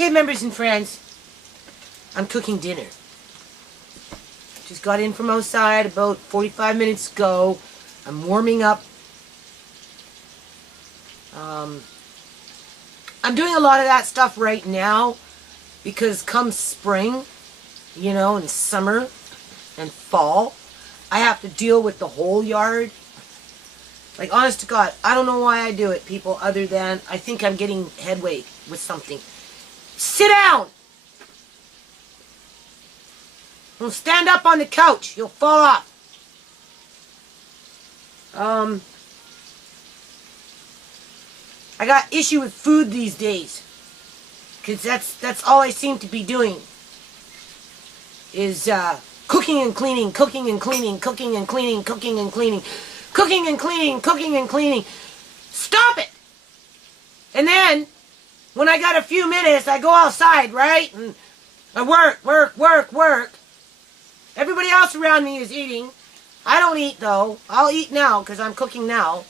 Okay, members and friends, I'm cooking dinner. Just got in from outside about 45 minutes ago. I'm warming up. I'm doing a lot of that stuff right now because come spring, you know, and summer and fall, I have to deal with the whole yard. Like, honest to God, I don't know why I do it, people, other than I think I'm getting headway with something. Sit down! Don't stand up on the couch. You'll fall off. I got issue with food these days. Because that's all I seem to be doing. Is cooking and cleaning, cooking and cleaning, cooking and cleaning, cooking and cleaning, cooking and cleaning, cooking and cleaning. Stop it! And then, when I got a few minutes, I go outside, right? And I work. Everybody else around me is eating. I don't eat, though. I'll eat now, because I'm cooking now.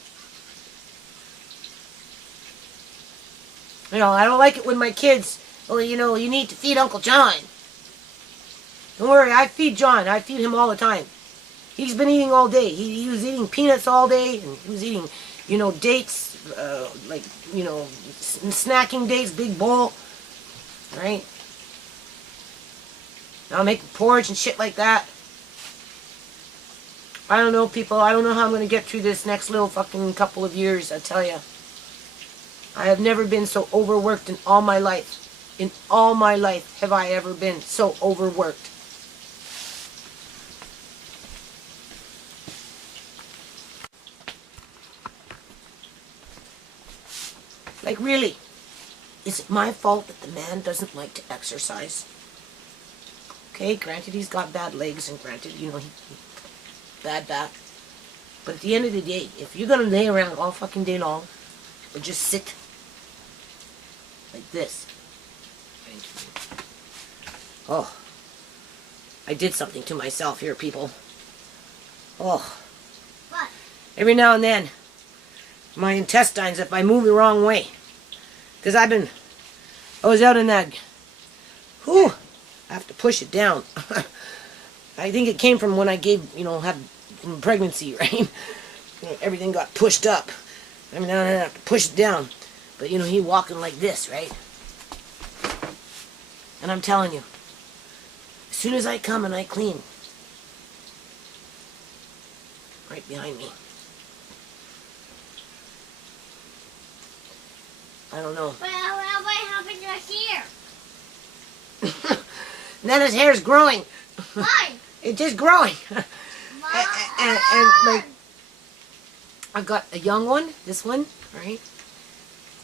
You know, I don't like it when my kids, well, you know, you need to feed Uncle John. Don't worry, I feed John. I feed him all the time. He's been eating all day. He was eating peanuts all day, and he was eating, you know, dates, like, you know, snacking dates, big bowl, right? I'll make porridge and shit like that. I don't know, people. I don't know how I'm going to get through this next little fucking couple of years, I tell you. I have never been so overworked in all my life. In all my life have I ever been so overworked. Like, really, is it my fault that the man doesn't like to exercise? Okay, granted he's got bad legs, and granted, you know, he bad back. But at the end of the day, if you're going to lay around all fucking day long, or just sit like this. Oh, I did something to myself here, people. Oh. What? Every now and then, my intestines, if I move the wrong way. Because I was out in that, whew, I have to push it down. I think it came from when I gave, you know, had pregnancy, right? You know, everything got pushed up. I mean, now I have to push it down. But, you know, he walking like this, right? And I'm telling you, as soon as I come and I clean, right behind me, I don't know. But what happened to his hair? Then his hair's growing. Why? It's just growing. Mom. and like, I've got a young one, this one, right?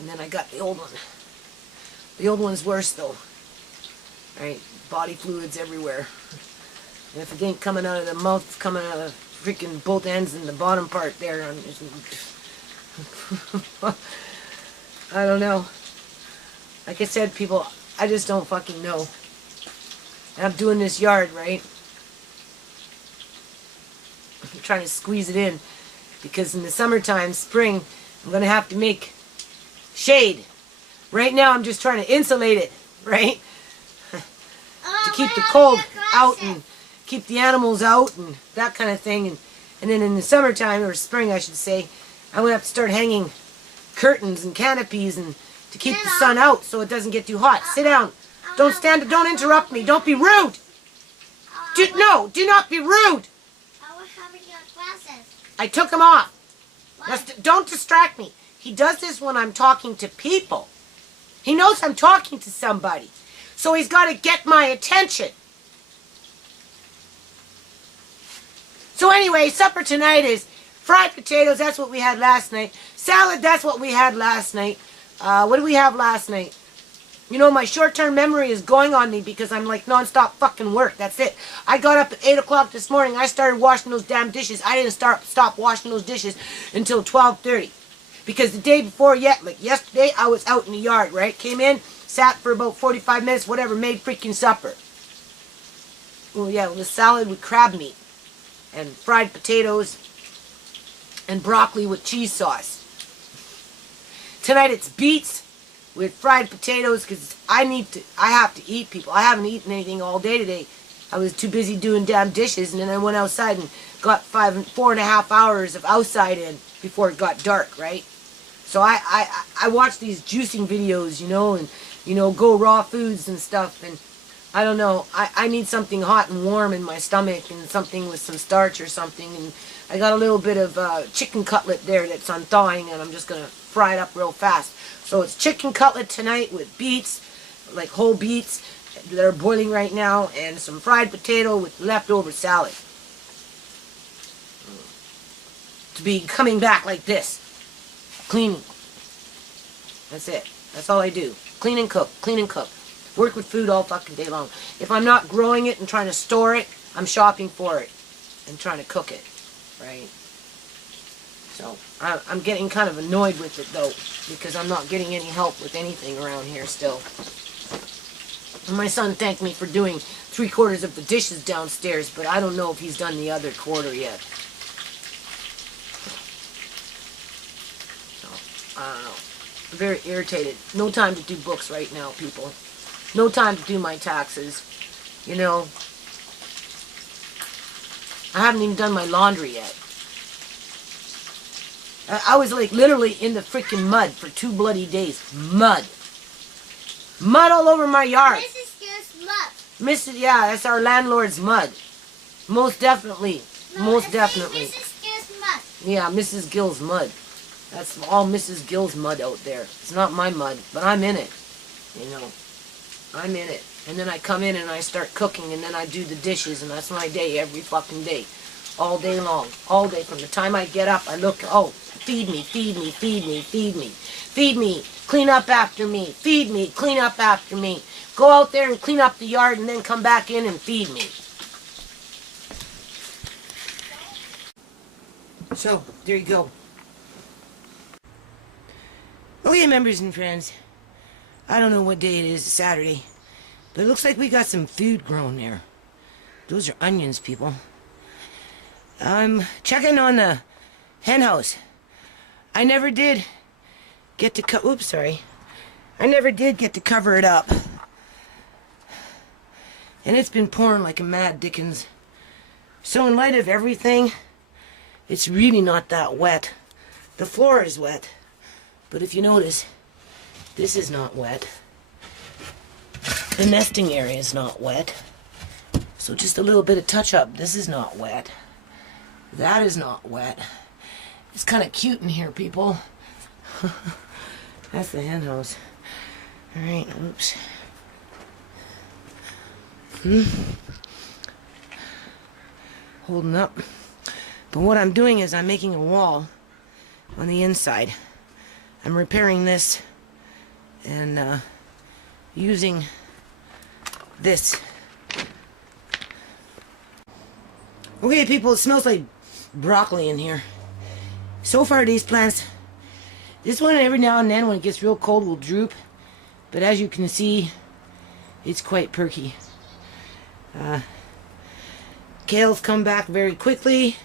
And then I got the old one. The old one's worse, though. Right? Body fluids everywhere. And if it ain't coming out of the mouth, it's coming out of freaking both ends and the bottom part there. I don't know. Like I said, people, I just don't fucking know. And I'm doing this yard, right? I'm trying to squeeze it in. Because in the summertime, spring, I'm going to have to make shade. Right now, I'm just trying to insulate it, right? To keep the cold out and keep the animals out and that kind of thing. And then in the summertime, or spring, I should say, I'm going to have to start hanging curtains and canopies and to keep the sun out so it doesn't get too hot. Sit down. Don't stand. Don't interrupt me. Don't be rude. Do not be rude. I was having your glasses. I took them off. Why? Don't distract me. He does this when I'm talking to people. He knows I'm talking to somebody. So he's got to get my attention. So anyway, supper tonight is fried potatoes. That's what we had last night. Salad. That's what we had last night. What did we have last night? You know, my short-term memory is going on me because I'm like non-stop fucking work. That's it. I got up at 8 o'clock this morning. I started washing those damn dishes. I didn't stop washing those dishes until 12:30. Because the day before, like yesterday, I was out in the yard, right? Came in, sat for about 45 minutes, whatever, made freaking supper. Oh yeah, it was salad with crab meat. And fried potatoes. And broccoli with cheese sauce. Tonight it's beets, with fried potatoes because I have to eat, people. I haven't eaten anything all day today. I was too busy doing damn dishes, and then I went outside and got 4.5 hours of outside in before it got dark, right? So I watch these juicing videos, you know, and, you know, go raw foods and stuff, and I don't know, I need something hot and warm in my stomach and something with some starch or something, and I got a little bit of chicken cutlet there that's on thawing, and I'm just going to fry it up real fast. So it's chicken cutlet tonight with beets, like whole beets that are boiling right now, and some fried potato with leftover salad. To be coming back like this. Cleaning. That's it. That's all I do. Clean and cook. Clean and cook. Work with food all fucking day long. If I'm not growing it and trying to store it, I'm shopping for it and trying to cook it. Right? So, I'm getting kind of annoyed with it, though, because I'm not getting any help with anything around here still. And my son thanked me for doing 3/4 of the dishes downstairs, but I don't know if he's done the other quarter yet. So, I don't know. I'm very irritated. No time to do books right now, people. No time to do my taxes. You know, I haven't even done my laundry yet. I was like literally in the freaking mud for 2 bloody days. Mud. Mud all over my yard. Mrs. Gill's mud. Yeah, that's our landlord's mud. Most definitely. No, Most definitely. Mrs. Gill's mud. Yeah, Mrs. Gill's mud. That's all Mrs. Gill's mud out there. It's not my mud, but I'm in it. You know, I'm in it. And then I come in and I start cooking, and then I do the dishes, and that's my day every fucking day. All day long. All day. From the time I get up, I look, oh, feed me, feed me, feed me, feed me. Feed me, clean up after me. Feed me, clean up after me. Go out there and clean up the yard, and then come back in and feed me. So, there you go. Okay, members and friends. I don't know what day it is, it's Saturday. But it looks like we got some food grown there. Those are onions, people. I'm checking on the hen house. I never did get to I never did get to cover it up. And it's been pouring like a mad dickens. So in light of everything, it's really not that wet. The floor is wet. But if you notice, this is not wet. The nesting area is not wet. So just a little bit of touch up. This is not wet. That is not wet. It's kind of cute in here, people. That's the hen house. Alright, oops. Holding up. But what I'm doing is I'm making a wall on the inside. I'm repairing this and using this. Okay, people, it smells like broccoli in here. So far, these plants, this one every now and then when it gets real cold will droop, but as you can see, it's quite perky. Kale's come back very quickly.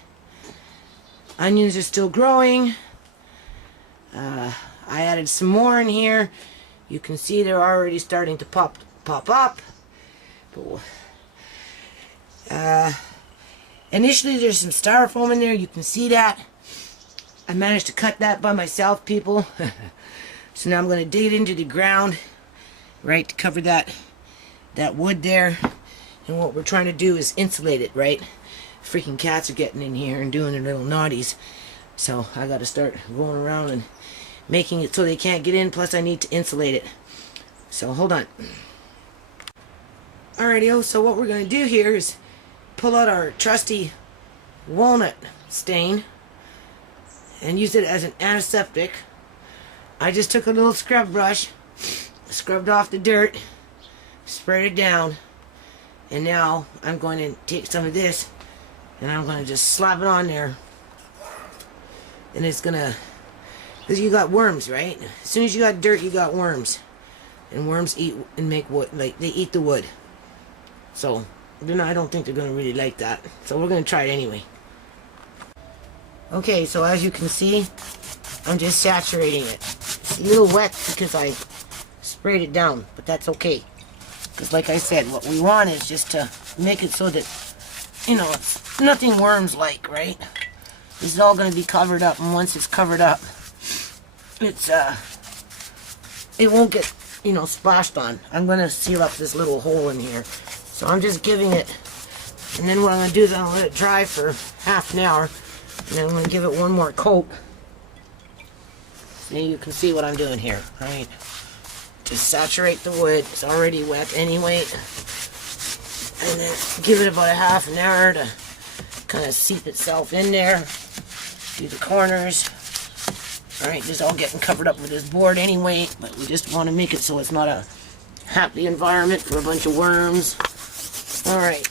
Onions are still growing. I added some more in here. You can see they're already starting to pop up. But, initially there's some styrofoam in there. You can see that. I managed to cut that by myself, people. So now I'm going to dig it into the ground, right, to cover that wood there. And what we're trying to do is insulate it, right? Freaking cats are getting in here and doing their little naughties. So I got to start going around and making it so they can't get in. Plus I need to insulate it. So hold on. Alrighty, so what we're going to do here is pull out our trusty walnut stain and use it as an antiseptic. I just took a little scrub brush, scrubbed off the dirt, sprayed it down, and now I'm going to take some of this and I'm going to just slap it on there. And it's going to, because you got worms, right? As soon as you got dirt, you got worms. And worms eat and make wood, like they eat the wood. So, I don't think they're going to really like that. So we're going to try it anyway. Okay, so as you can see, I'm just saturating it. It's a little wet because I sprayed it down, but that's okay. Because like I said, what we want is just to make it so that, you know, it's nothing worms-like, right? This is all going to be covered up, and once it's covered up, it's, it won't get, you know, splashed on. I'm going to seal up this little hole in here. So I'm just giving it, and then what I'm going to do is I'm going to let it dry for half an hour, and then I'm going to give it one more coat. So you can see what I'm doing here, right? Just saturate the wood. It's already wet anyway. And then give it about a half an hour to kind of seep itself in there. Do the corners. Alright, this is all getting covered up with this board anyway, but we just want to make it so it's not a happy environment for a bunch of worms. Alright.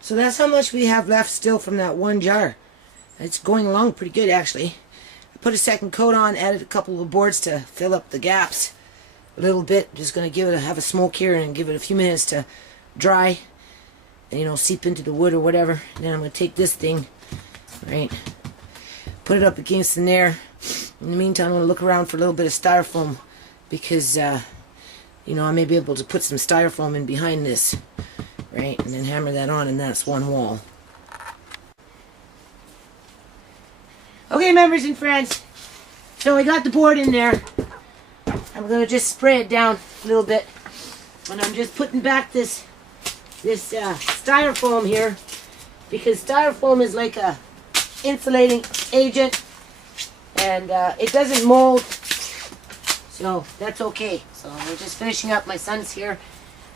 So that's how much we have left still from that one jar. It's going along pretty good actually. I put a second coat on, added a couple of boards to fill up the gaps a little bit. Just going to give it have a smoke here and give it a few minutes to dry and, you know, seep into the wood or whatever. And then I'm going to take this thing, right, put it up against the nair. In the meantime, I'm going to look around for a little bit of styrofoam because, you know, I may be able to put some styrofoam in behind this, right, and then hammer that on, and that's one wall. Okay, members and friends, so I got the board in there. I'm going to just spray it down a little bit, and I'm just putting back this styrofoam here, because styrofoam is like a insulating agent, and it doesn't mold, so that's okay. So we're just finishing up. My son's here,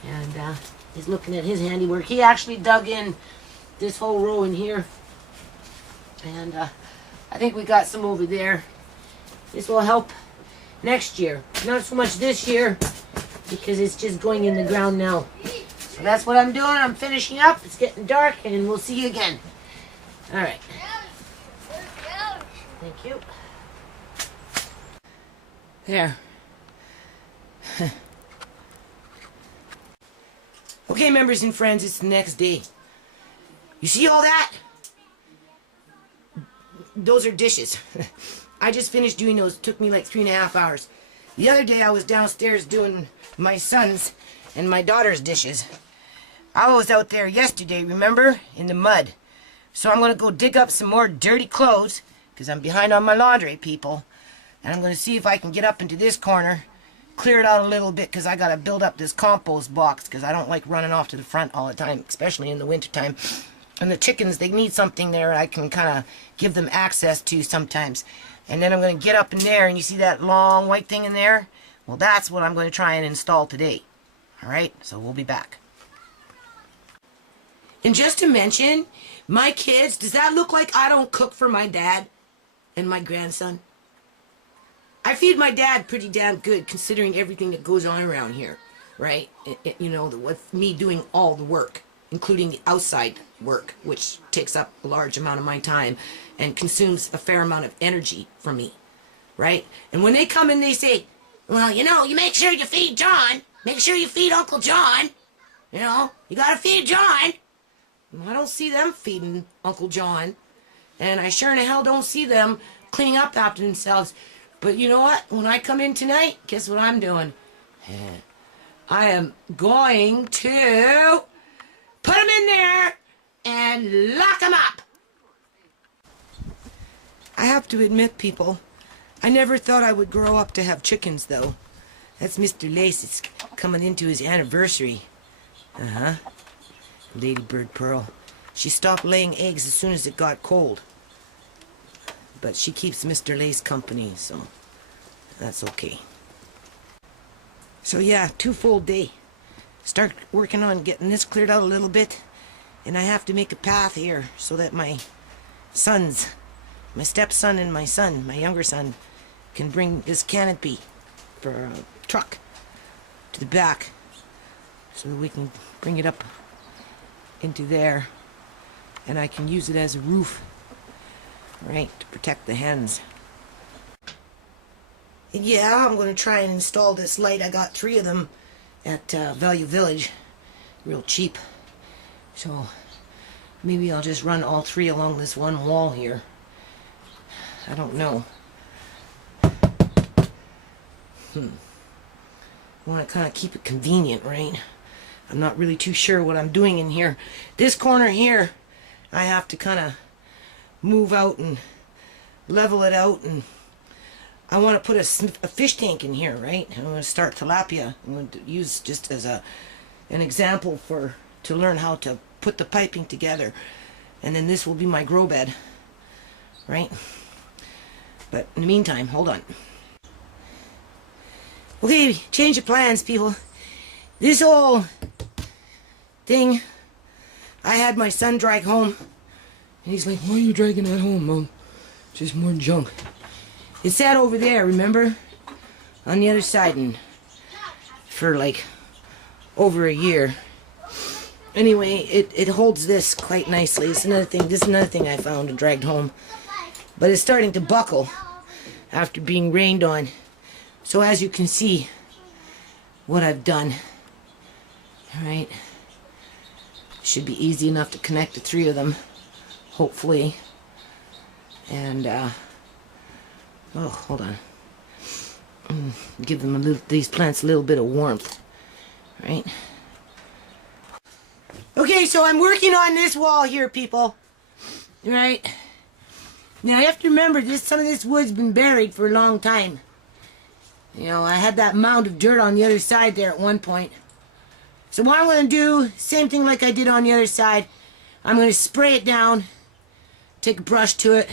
and he's looking at his handiwork. He actually dug in this whole row in here, and I think we got some over there. This will help next year, not so much this year because it's just going in the ground now. So that's what I'm doing. I'm finishing up. It's getting dark, and we'll see you again. All right. Thank you. There. Okay, members and friends, it's the next day. You see all that? Those are dishes. I just finished doing those. It took me like 3.5 hours. The other day I was downstairs doing my son's and my daughter's dishes. I was out there yesterday, remember? In the mud. So I'm going to go dig up some more dirty clothes, because I'm behind on my laundry, people. And I'm going to see if I can get up into this corner, clear it out a little bit, because I got to build up this compost box, because I don't like running off to the front all the time, especially in the wintertime. And the chickens, they need something there I can kind of give them access to sometimes. And then I'm going to get up in there, and you see that long white thing in there? Well, that's what I'm going to try and install today. Alright, so we'll be back. And just to mention, my kids, does that look like I don't cook for my dad and my grandson? I feed my dad pretty damn good considering everything that goes on around here, right? You know, with me doing all the work, including the outside work, which takes up a large amount of my time and consumes a fair amount of energy from me, right? And when they come and they say, well, you know, you make sure you feed John, make sure you feed Uncle John, you know, you gotta feed John. I don't see them feeding Uncle John, and I sure in the hell don't see them cleaning up after themselves. But you know what? When I come in tonight, guess what I'm doing? I am going to put them in there and lock them up. I have to admit, people, I never thought I would grow up to have chickens, though. That's Mr. Lace. It's coming into his anniversary. Uh-huh. Ladybird Pearl. She stopped laying eggs as soon as it got cold. But she keeps Mr. Lace company, so that's okay. So yeah, 2 full day. Start working on getting this cleared out a little bit. And I have to make a path here so that my sons, my stepson and my son, my younger son, can bring this canopy for a truck to the back so that we can bring it up into there, and I can use it as a roof, right, to protect the hens. And yeah, I'm going to try and install this light. I got 3 of them at Value Village, real cheap, so maybe I'll just run all 3 along this one wall here. I don't know. I want to kind of keep it convenient, right? I'm not really too sure what I'm doing in here. This corner here, I have to kind of move out and level it out, and I want to put a fish tank in here, right? I'm going to start tilapia. I'm going to use just as an example to learn how to put the piping together, and then this will be my grow bed, right? But in the meantime, hold on. Okay, change of plans, people. This whole thing, I had my son drag home, and he's like, "Why are you dragging that home, Mom? Just more junk." It sat over there, remember? On the other side, and for like over a year. Anyway, it holds this quite nicely. It's another thing. This is another thing I found and dragged home. But it's starting to buckle after being rained on. So as you can see, what I've done. Alright. Should be easy enough to connect the three of them, hopefully. And oh, hold on. Give them these plants a little bit of warmth, right? Okay, so I'm working on this wall here, people. Right? Now you have to remember some of this wood's been buried for a long time. You know, I had that mound of dirt on the other side there at one point. So what I'm going to do, same thing like I did on the other side. I'm going to spray it down, take a brush to it,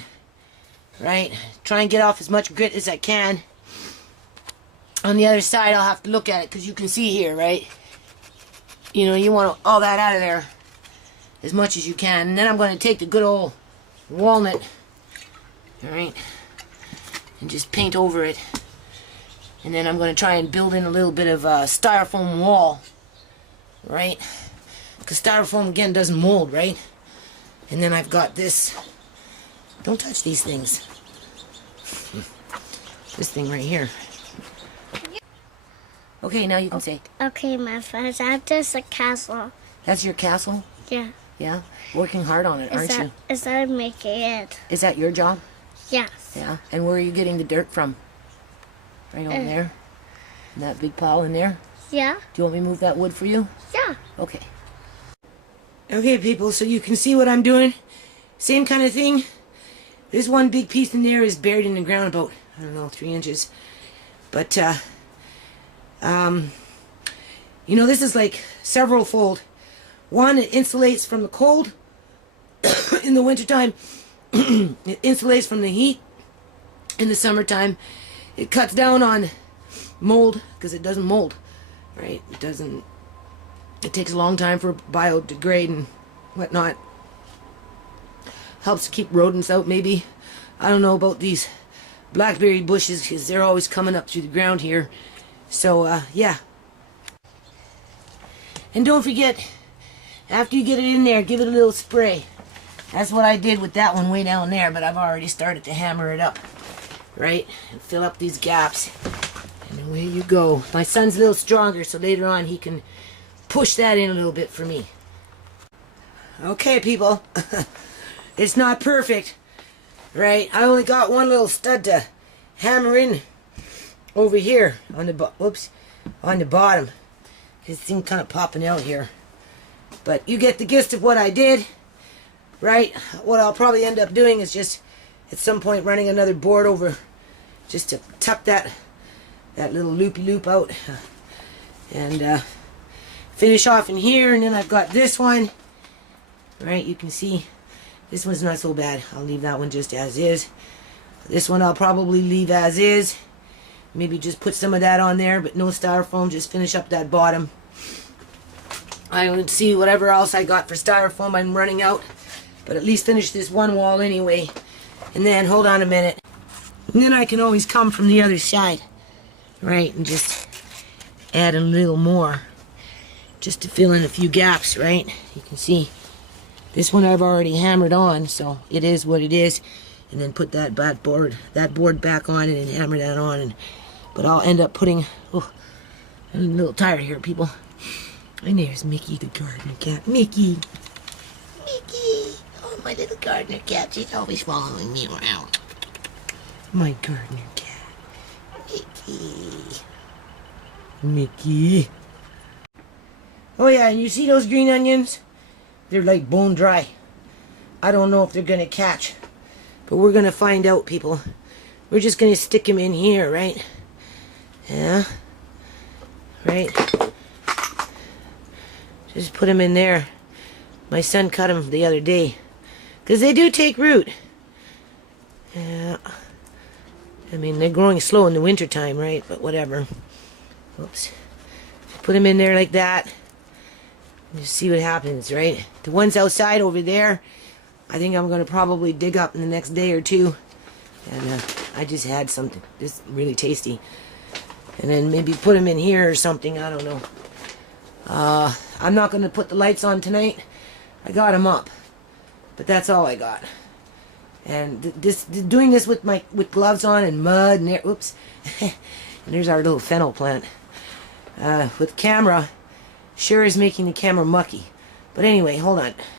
right? Try and get off as much grit as I can. On the other side, I'll have to look at it because you can see here, right? You know, you want all that out of there as much as you can. And then I'm going to take the good old walnut, all right, and just paint over it. And then I'm going to try and build in a little bit of a styrofoam wall, right? Because styrofoam, again, doesn't mold, right? And then I've got this. Don't touch these things. This thing right here. Okay, now you can say. Okay, my friends, I have just a castle. That's your castle? Yeah. Yeah? Working hard on it, aren't you? Is that making it? Is that your job? Yes. Yeah. And where are you getting the dirt from? Right over there? In that big pile in there? Yeah. Do you want me to move that wood for you? Yeah. Okay. Okay, people, so you can see what I'm doing. Same kind of thing. This one big piece in there is buried in the ground about, I don't know, 3 inches. But, you know, this is like several fold. One, it insulates from the cold in the wintertime. It insulates from the heat in the summertime. It cuts down on mold because it doesn't mold, right? It takes a long time for biodegrade and whatnot. Helps to keep rodents out, maybe. I don't know about these blackberry bushes because they're always coming up through the ground here. So, yeah. And don't forget, after you get it in there, give it a little spray. That's what I did with that one way down there, but I've already started to hammer it up, right? And fill up these gaps. And away you go. My son's a little stronger, so later on he can push that in a little bit for me. Okay, people. It's not perfect, right? I only got one little stud to hammer in over here on the on the bottom. His thing kind of popping out here. But you get the gist of what I did, right? What I'll probably end up doing is just at some point running another board over just to tuck that little loopy loop out and finish off in here. And then I've got this one, right? You can see this one's not so bad. I'll leave that one just as is. This one I'll probably leave as is. Maybe just put some of that on there, but no styrofoam. Just finish up that bottom. I would see whatever else I got for styrofoam. I'm running out. But at least finish this one wall anyway. And then, hold on a minute. And then I can always come from the other side. Right? And just add a little more. Just to fill in a few gaps, right? You can see. This one I've already hammered on, so it is what it is. And then put that board back on it and hammer that on. But I'll end up putting, oh, I'm a little tired here, people. And there's Mickey the gardener cat. Mickey! Mickey! Oh, my little gardener cat. She's always following me around. My gardener cat. Mickey. Mickey. Oh yeah, and you see those green onions? They're like bone dry. I don't know if they're gonna catch, but we're gonna find out, people. We're just gonna stick them in here, right? Yeah. Right. Just put them in there. My son cut them the other day. Because they do take root. Yeah. I mean, they're growing slow in the wintertime, right? But whatever. Oops. Put them in there like that. Just see what happens, right? The ones outside over there, I think I'm going to probably dig up in the next day or two. And I just had something just really tasty. And then maybe put them in here or something. I don't know. I'm not going to put the lights on tonight. I got them up. But that's all I got. And doing this with gloves on and mud and oops. And there's our little fennel plant. With camera, sure is making the camera mucky. But anyway, hold on.